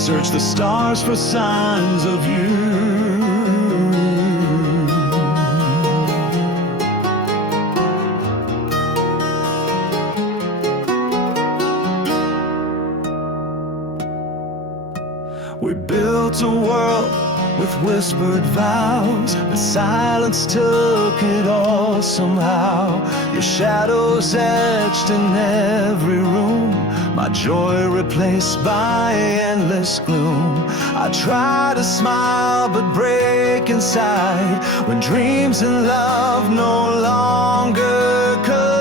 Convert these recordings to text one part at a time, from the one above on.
search the stars for signs of you. We built a world with whispered vows, but silence took it all somehow. Your shadows etched in every room, my joy replaced by endless gloom. I try to smile but break inside when dreams and love no longer collide.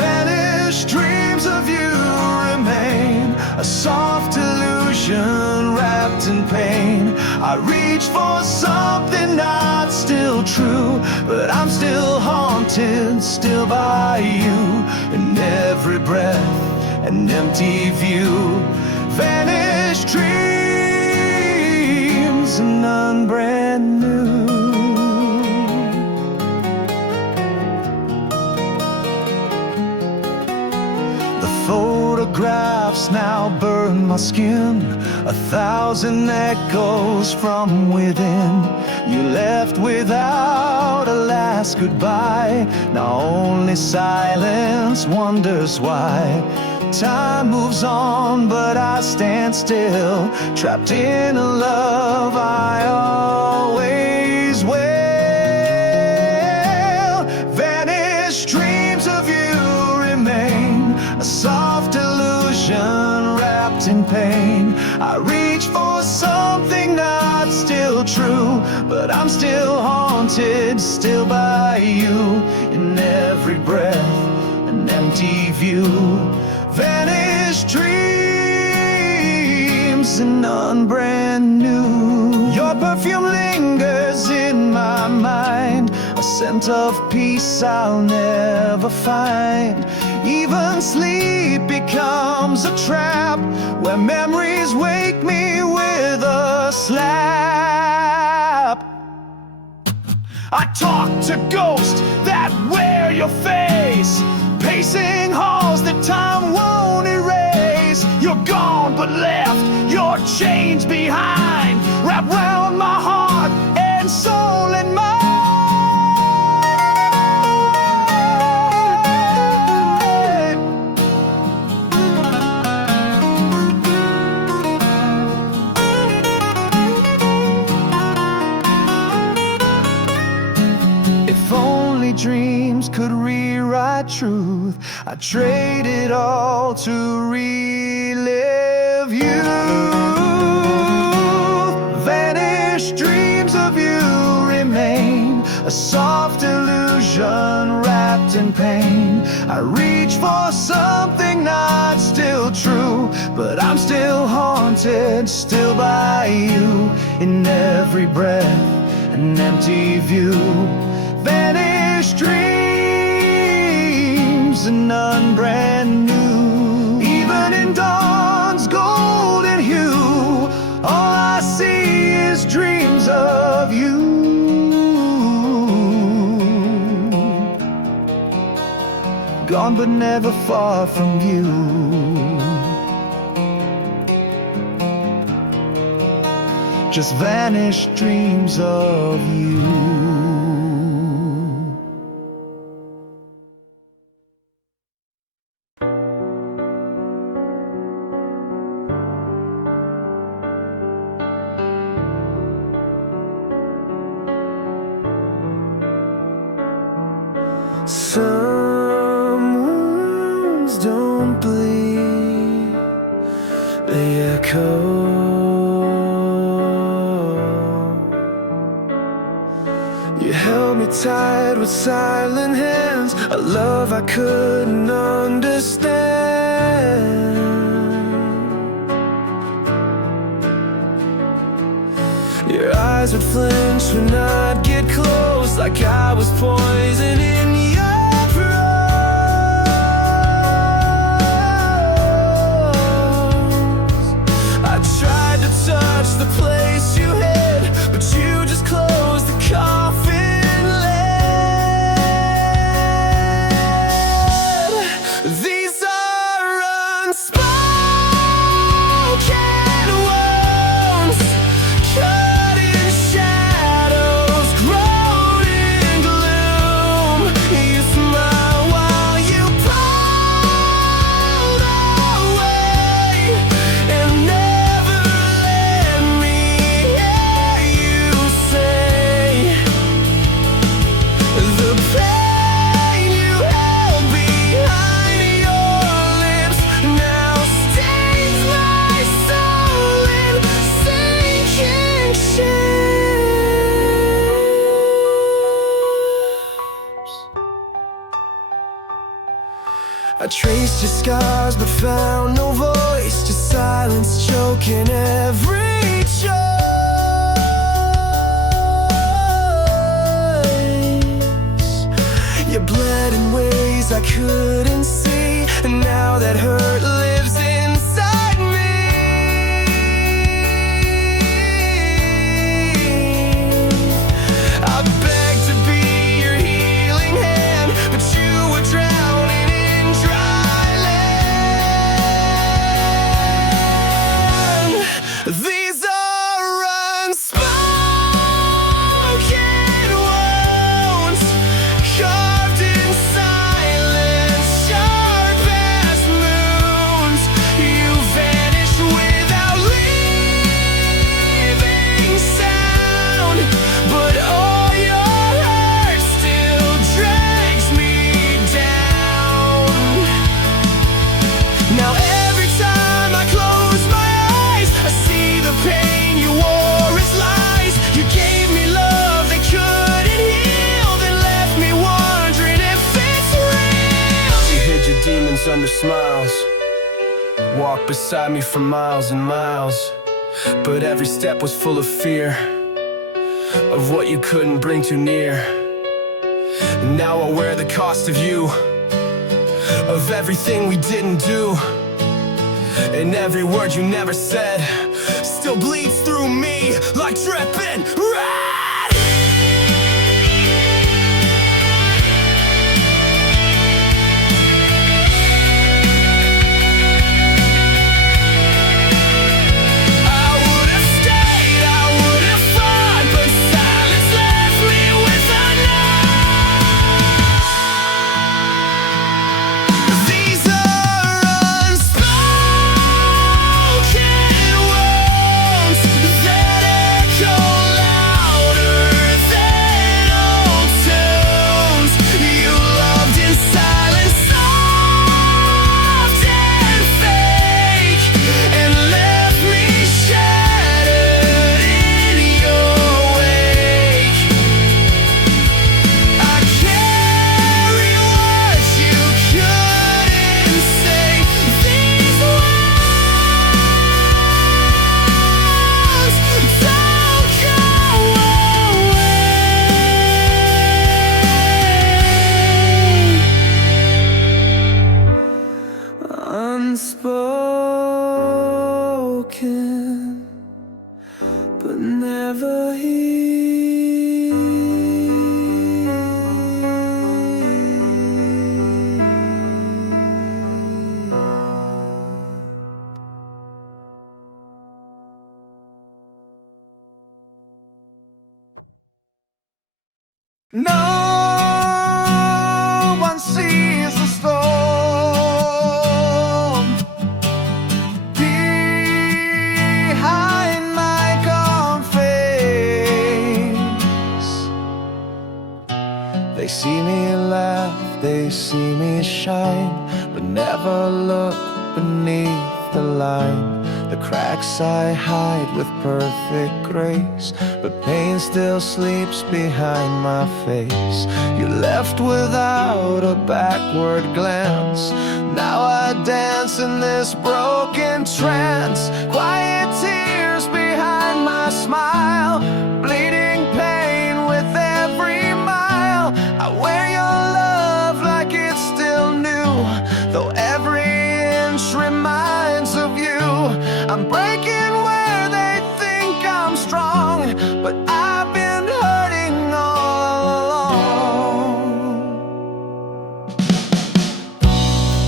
Vanished dreams of you remain, a soft illusion wrapped in pain. I reach for something not still true, but I'm still haunted, still by you. In every breath, an empty view, vanished dreams and none brand new. Photographs now burn my skin, 1,000 echoes from within. You left without a last goodbye, now only silence wonders why. Time moves on but I stand still, trapped in a love I always will. Vanished dreams of you remain, a soft illusion wrapped in pain. I reach for something not still true, but I'm still haunted, still by you. In every breath, an empty view, vanished dreams and none brand new. Your perfume lingers in my mind, a scent of peace I'll never find. Even sleep becomes a trap where memories wake me with a slap. I talk to ghosts that wear your face, pacing halls that time won't erase. You're gone but left your chains behind, wrapped round my heart and soul and mind. If only dreams could rewrite truth, I'd trade it all to relive you. Vanished dreams of you remain, a soft illusion wrapped in pain. I reach for something not still true, but I'm still haunted, still by you. In every breath, an empty view, vanished dreams and none brand new. Even in dawn's golden hue, all I see is dreams of you. Gone but never far from you. Just vanished dreams of you. Some wounds don't bleed, they echo. You held me tight with silent hands, a love I couldn't understand. Your eyes would flinch when I'd get close, like I was poison in your prose. I tried to touch the place you hid, but you just closed the coffin lid. These are unspoken I traced your scars but found no voice, just silence choking every choice. You bled in ways I couldn't see, and now that hurt lives inside me. I begged to be your healing hand, but you were drowning in dry land. These are unspoken wounds, carved in silence, sharp as moons. You vanished without leaving sound, but all your hurt still drags me down. Now every time I close my eyes, I see the pain you wore as lies. You gave me love that couldn't heal, then left me wondering if it's real. You hid your demons under smiles, walked beside me for miles and miles, but every step was full of fear of what you couldn't bring too near. And now I wear the cost of you, of everything we didn't do, and every word you never said still bleeds through me like dripping red. I would have stayed, I would have fought, but silence left me with a knife. These are unspoken wounds that echo louder than old tunes. You loved in silence, soft and fake, and left me shattered in your wake. I carry what you couldn't say. These wounds don't go away. Unspoken, but never No one sees the storm behind my calm face. They see me laugh, they see me shine, but never look beneath the line. The cracks I hide with perfect grace, but pain still sleeps behind my face. You left without a backward glance. Now I dance in this broken trance. Quiet tears behind my smile, bleeding pain with every mile. I wear your love like it's still new, though every inch reminds of you. I'm breaking where they think I'm strong, but I've been hurting all along.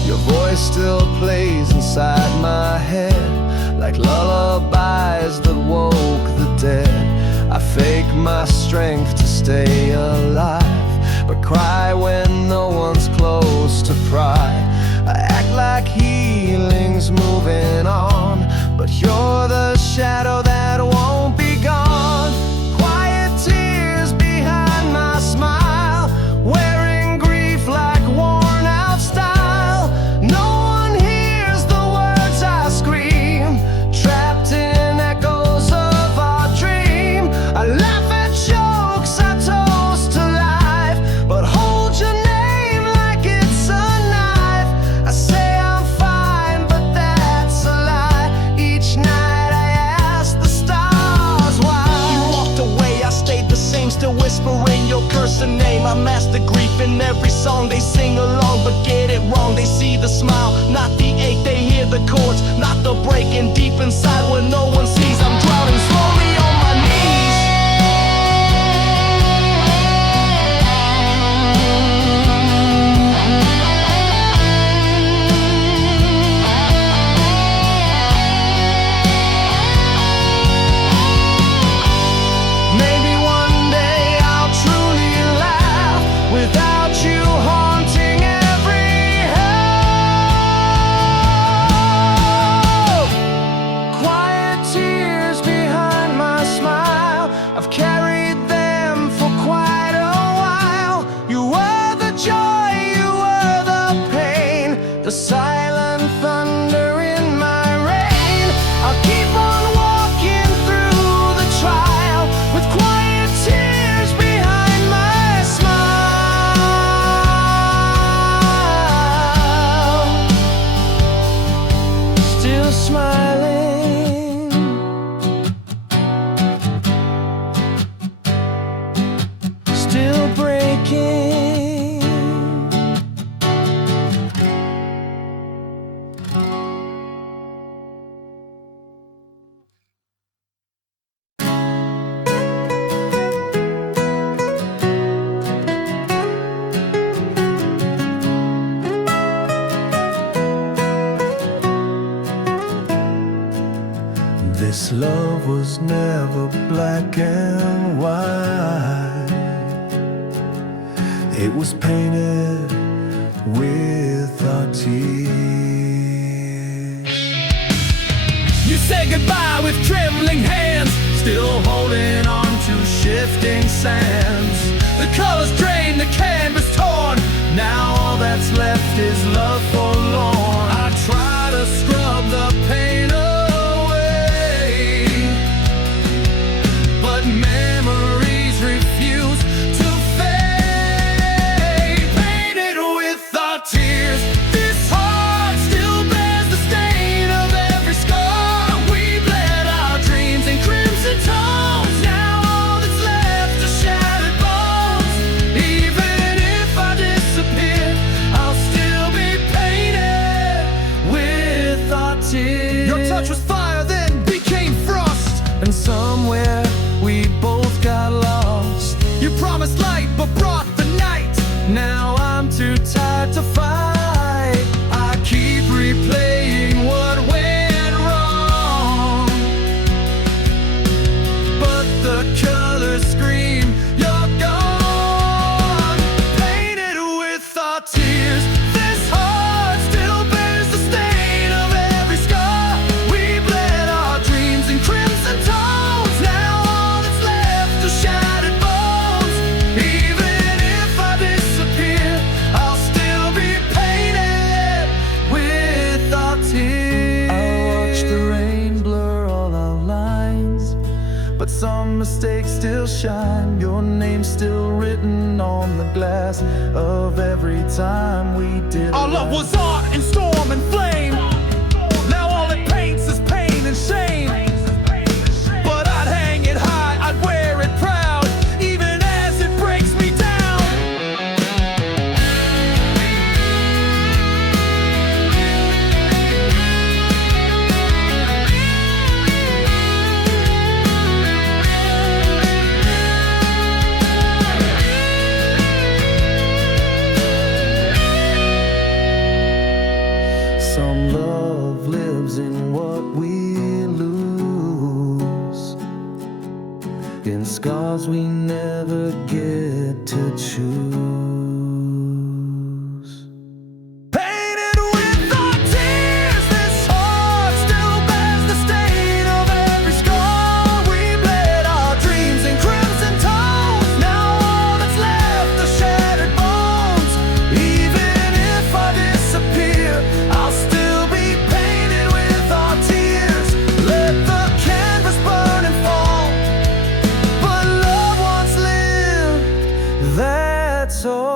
Your voice still plays inside my head like lullabies that woke the dead. I fake my strength to stay alive, but cry when no one's close to pride. I act like healing's moving on, but you're the shadow that won't be gone. Quiet tears behind my smile, wearing grief like worn out style. No one hears the words I scream, trapped in echoes of our dream. I laugh at jokes I toast to life, but hold your name like it's a knife. I whispering your cursed name. I master grief in every song. They sing along but get it wrong. They see the smile, not the ache. They hear the chords, not the breaking deep inside where no one sees. I'm drowning slowly on my knees. Maybe one day I'll truly laugh without you haunting every hope. Quiet tears behind my smile, I've carried them for quite a while. You were the joy, you were the pain, the silent thunder in my rain. I'll keep on walking through the trial with quiet tears behind my smile. Still smiling, still breaking. This love was never black and white. It was painted with our tears. You say goodbye with trembling hands, still holding on to shifting sands. The colors drained, the canvas torn. Now all that's left is love forlorn. I try to scrub the pain away, but memories refuse to fade. Painted with our tears, this heart still bears the stain of every scar. We bled our dreams in crimson tones. Now all that's left are shattered bones. Even if I disappear, I'll still be painted with our tears. Your touch was fire, then became frost, and somewhere we both got lost. You promised light but brought the night. Now I'm too tired to fight. I keep replaying what went wrong, but the colors scream you're gone. Painted with our tears, this heart still bears the stain of every scar. We bled our dreams in crimson tones. Now all that's left are shattered bones. Even if I disappear, I'll still be painted with our tears. I watch the rain blur all our lines, but some mistakes still shine. Your name's still written on the glass of every time we did. Our love was art and storm and flame. Now all it paints is pain and shame. But I'd hang it high, I'd wear it proud, even as it breaks me down. Some love lives in what we lose, in scars we never get to choose. Painted with our tears, this heart still bears the stain of every scar. We bled our dreams in crimson tones. Now all that's left are shattered bones. Even if I disappear, I'll still be painted with our tears. Let the canvas burn and fall, but love once lived, that's all.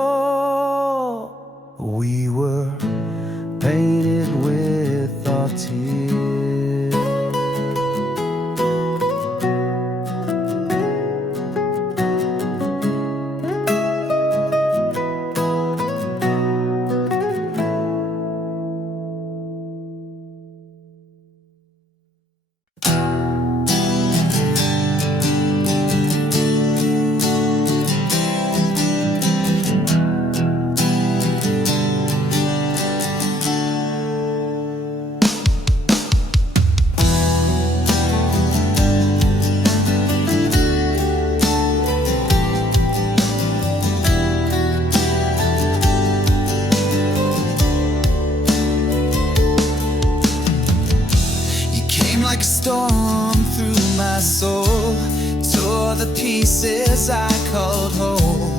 the pieces I called home.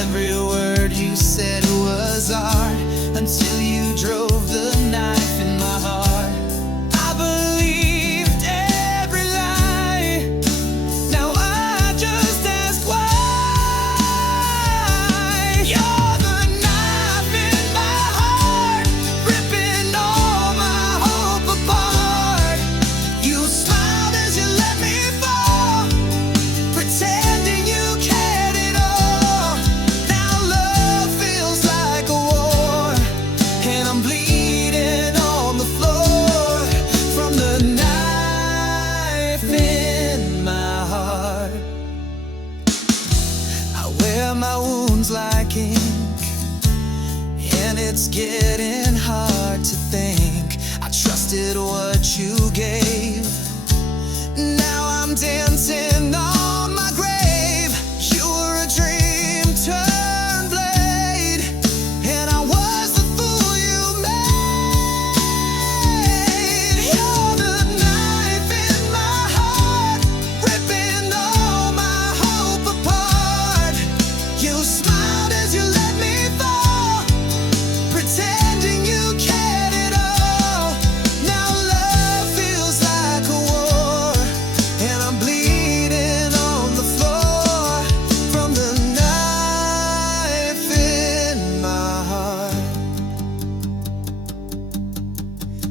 Every word you said was art until you drove the knife in my heart. I believed every lie. Now I just ask why. You're the knife in my heart, ripping all my hope apart. You smiled as you let me fall, pretending you cared at all. Now love feels like a war, and I'm bleeding on the floor from the knife in my heart. I wear my wounds like ink, and it's getting hard to think I trusted what you gave. Now I'm dancing on my grave. You were a dream turned blade, and I was the fool you made. You're the knife in my heart, ripping all my hope apart. You smiled as you let me fall, pretending you cared at all. Now love feels like a war, and I'm bleeding on the floor from the knife in my heart.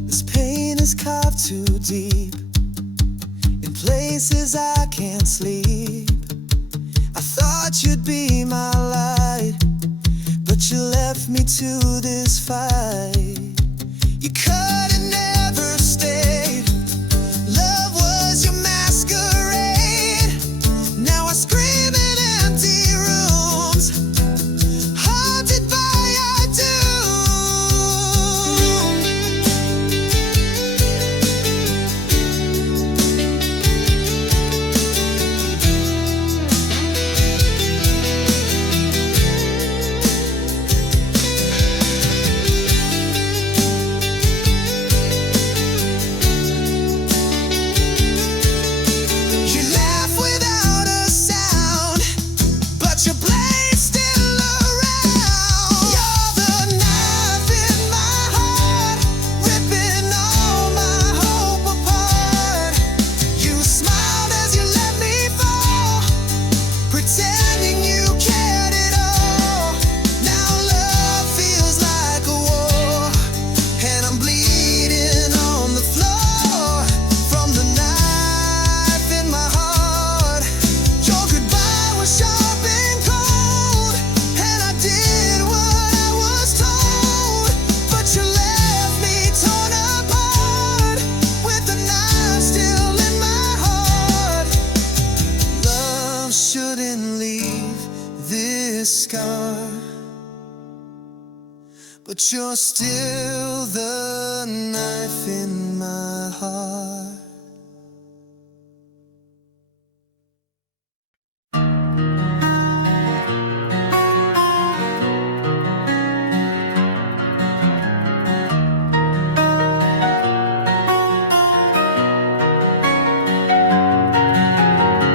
This pain is carved too deep in places I can't sleep. I thought you'd be my light, but you left me to this fight. You could have never stayed. Love was your masquerade. Now I scream in empty rooms, haunted by our doom. You laugh without a sound, but your blade's still around. You're the knife in my heart, ripping all my hope apart. You smiled as you let me fall, pretending you cared at all. Now love feels like a war, and I'm bleeding on the floor from the knife in my heart. Your goodbye was sharp and cold, and I did what I was told, but you left me torn apart with the knife still in my heart. Love shouldn't leave this scar, but you're still the knife in my heart.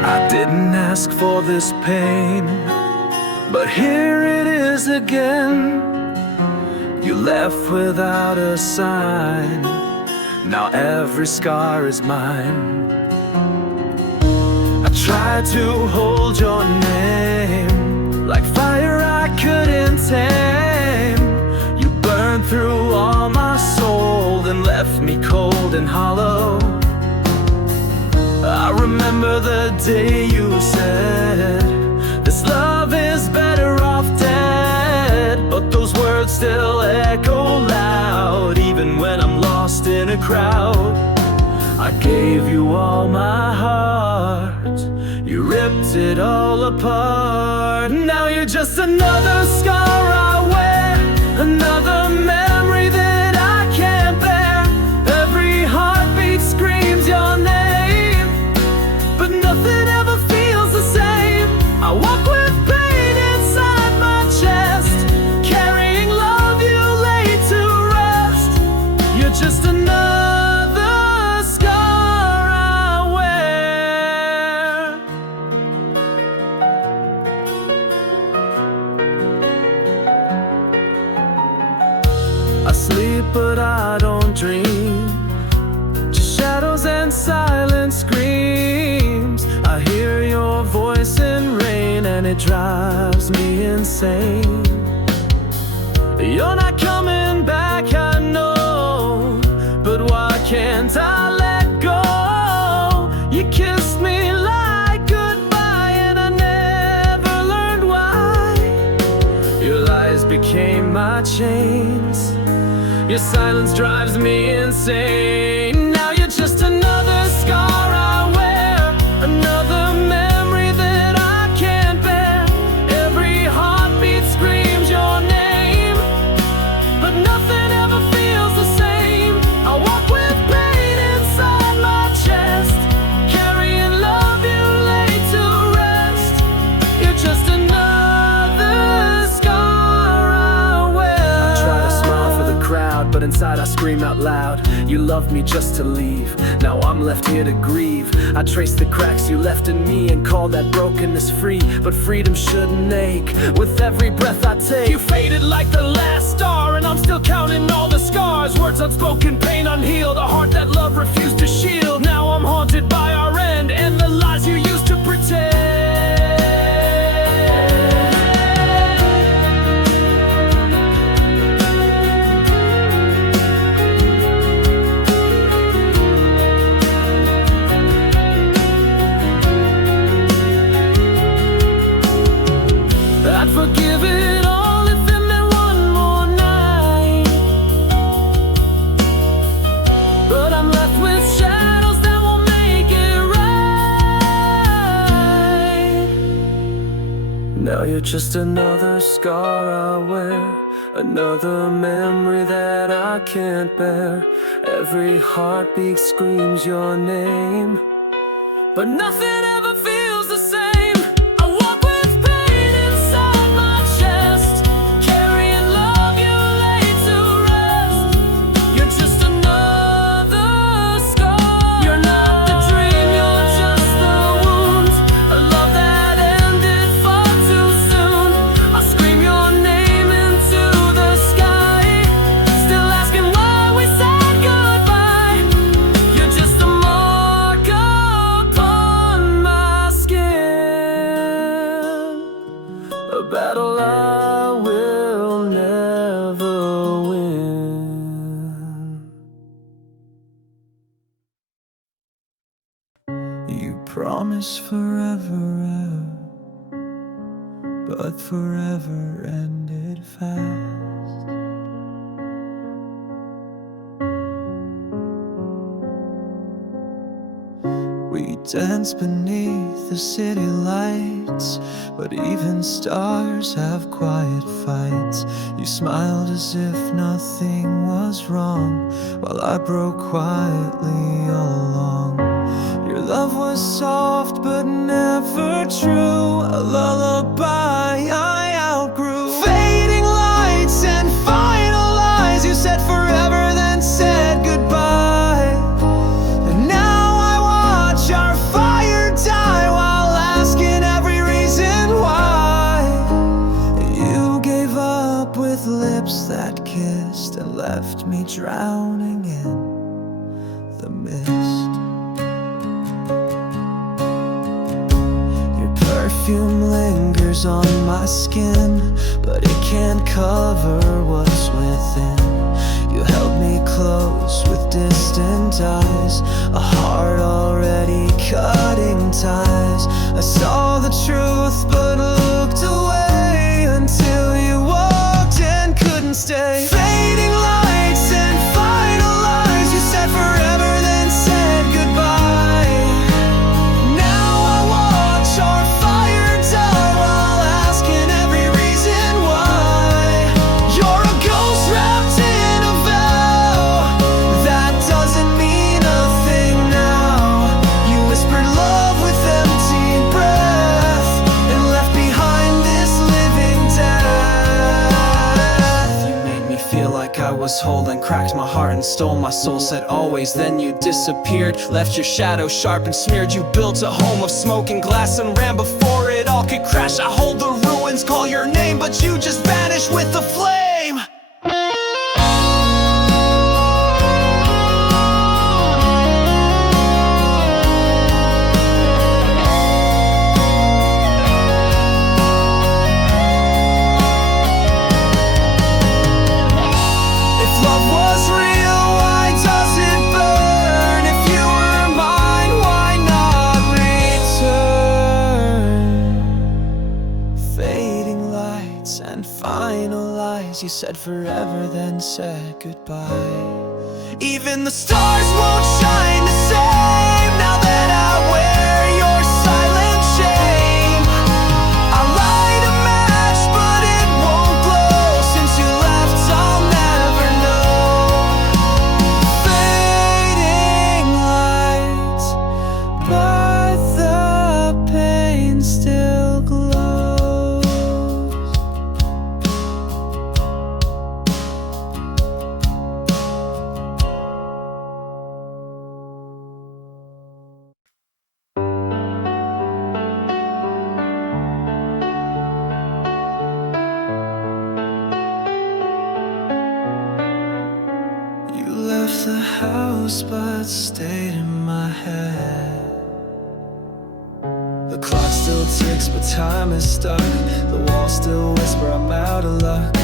I didn't ask for this pain, but here it is again. You left without a sign, now every scar is mine. I tried to hold your name like fire I couldn't tame. You burned through all my soul and left me cold and hollow. I remember the day you said this love is better off dead, but those words still echo loud even when I'm lost in a crowd. I gave you all my heart, you ripped it all apart. Now you're just another scar I wear, another memory that I can't bear. Every heartbeat screams your name, but nothing ever feels the same. I walk with pain inside my chest, carrying love you laid to rest. You're just another scar I wear. but I don't dream. Just shadows and silent screams. I hear your voice in rain and it drives me insane. You're not coming back, I know, but why can't I let go? You kissed me like goodbye and I never learned why. Your lies became my chains. Your silence drives me insane. Now you're just another scar I wear, another memory that I can't bear. Every heartbeat screams your name, but nothing ever feels the same. I walk with pain inside my chest, carrying love you laid to rest. You're just another scar I wear. I try to smile for the crowd, but inside I scream out loud. You loved me just to leave, now I'm left here to grieve. I trace the cracks you left in me and call that brokenness free. But freedom shouldn't ache with every breath I take. You faded like the last star and I'm still counting all the scars. Words unspoken, pain unhealed, a heart that love refused to shield. Now I'm haunted by our end and the lies you used to pretend. I'd forgive it all if it meant one more night, but I'm left with shadows that won't make it right. Now you're just another scar I wear, another memory that I can't bear. Every heartbeat screams your name, but nothing ever feels the same. I walk with pain inside my chest, carrying love you laid to rest. You're just another scar. You're not the dream, you're just the wound. A love that ended far too soon. I scream your name into the sky, still asking why we said goodbye. You're just a mark upon my skin, a battle I will never win. You promised forever, but forever ended fast. We dance beneath the city lights, but even stars have quiet fights. You smiled as if nothing was wrong, while I broke quietly all along. Your love was soft but never true, a lullaby I outgrew. Fading lights and final lies, you said forever then said goodbye. And now I watch our fire die while asking every reason why. You gave up with lips that kissed and left me drowning in the mist. Your perfume lingers on my skin, but it can't cover what's within. You held me close with distant eyes, a heart already cutting ties. I saw the truth but looked away until you walked and couldn't stay. Fading lights and final lies, you said forever then said goodbye. Now I watch our fire die while asking every reason why. You're a ghost wrapped in a veil that doesn't mean a thing now. You whispered love with empty breath and left behind this living death. You made me feel like I was whole and cracked my heart and stole my soul. Said always, then you disappeared, left your shadow sharp and smeared. You built a home of smoke and glass and ran before it all could crash. I hold the ruins, call your name, but you just vanished with the flame. times you said forever, then said goodbye. Even the stars won't shine the same now that I wear your silent shame. I light a match, but it won't glow. Since you left, I'll never know. Fading lights, but the pain still glows. You left the house but stayed in my head. The clock still ticks but time is stuck. The walls still whisper I'm out of luck.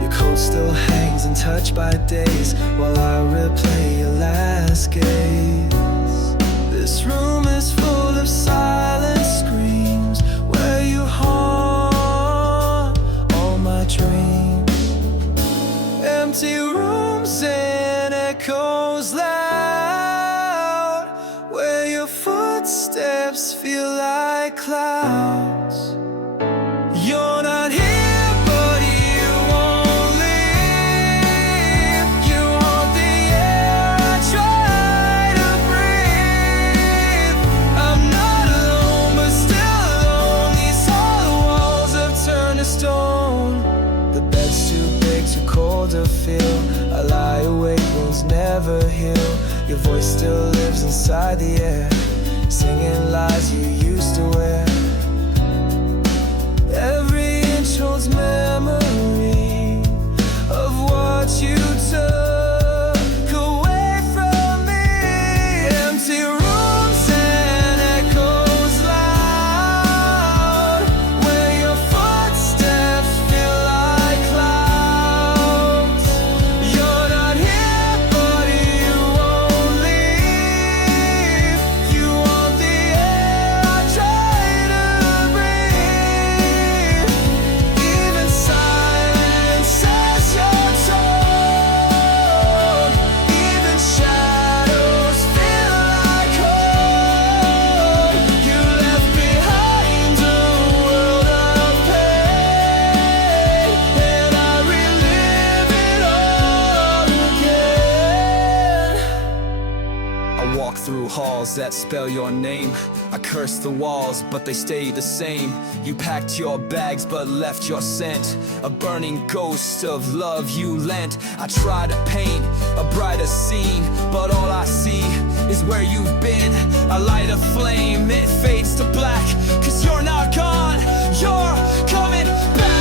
Your coat still hangs untouched by days while I replay your last gaze. This room is full of silent screams where you haunt all my dreams. Empty rooms and echoes loud where your footsteps feel like clouds. You're not here, but you won't leave. You haunt the air I try to breathe. I'm not alone, but still alone. These hollow walls have turned to stone. The bed's too big, too cold to feel. I lie awake, wounds never heal. Your voice still lives inside the air, singing lies you used to wear. Every inch holds memory of what you took away from me. Empty rooms and echoes loud where your footsteps feel like clouds. You're not here, but you won't leave. You want the air I try to breathe. Even silence says you're torn. Even shadows feel like home. You left behind a world of pain, and I relive it all again. I walk through halls that spell your name. I curse the walls, but they stay the same. You packed your bags, but left your scent. A burning ghost of love you lent. I try to paint a brighter scene, but all I see is where you've been. I light a flame, it fades to black. 'Cause you're not gone, you're coming back.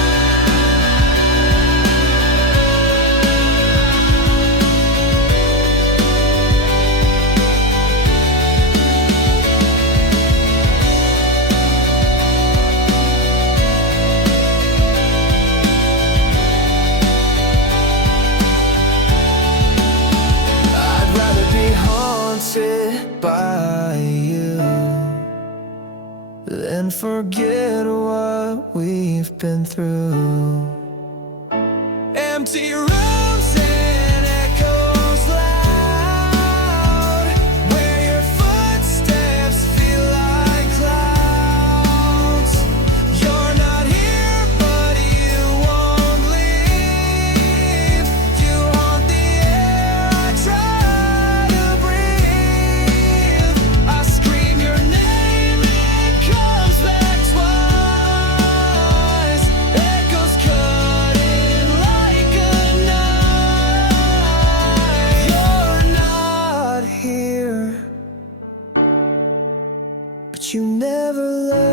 I'd rather be haunted by you than forget what we've been through. Empty rooms and echoes loud where your footsteps feel like clouds. You're not here, but you won't leave. You haunt the air I try to breathe. I scream your name, it comes back twice. Echoes cutting like a knife. You're not here, but you never left.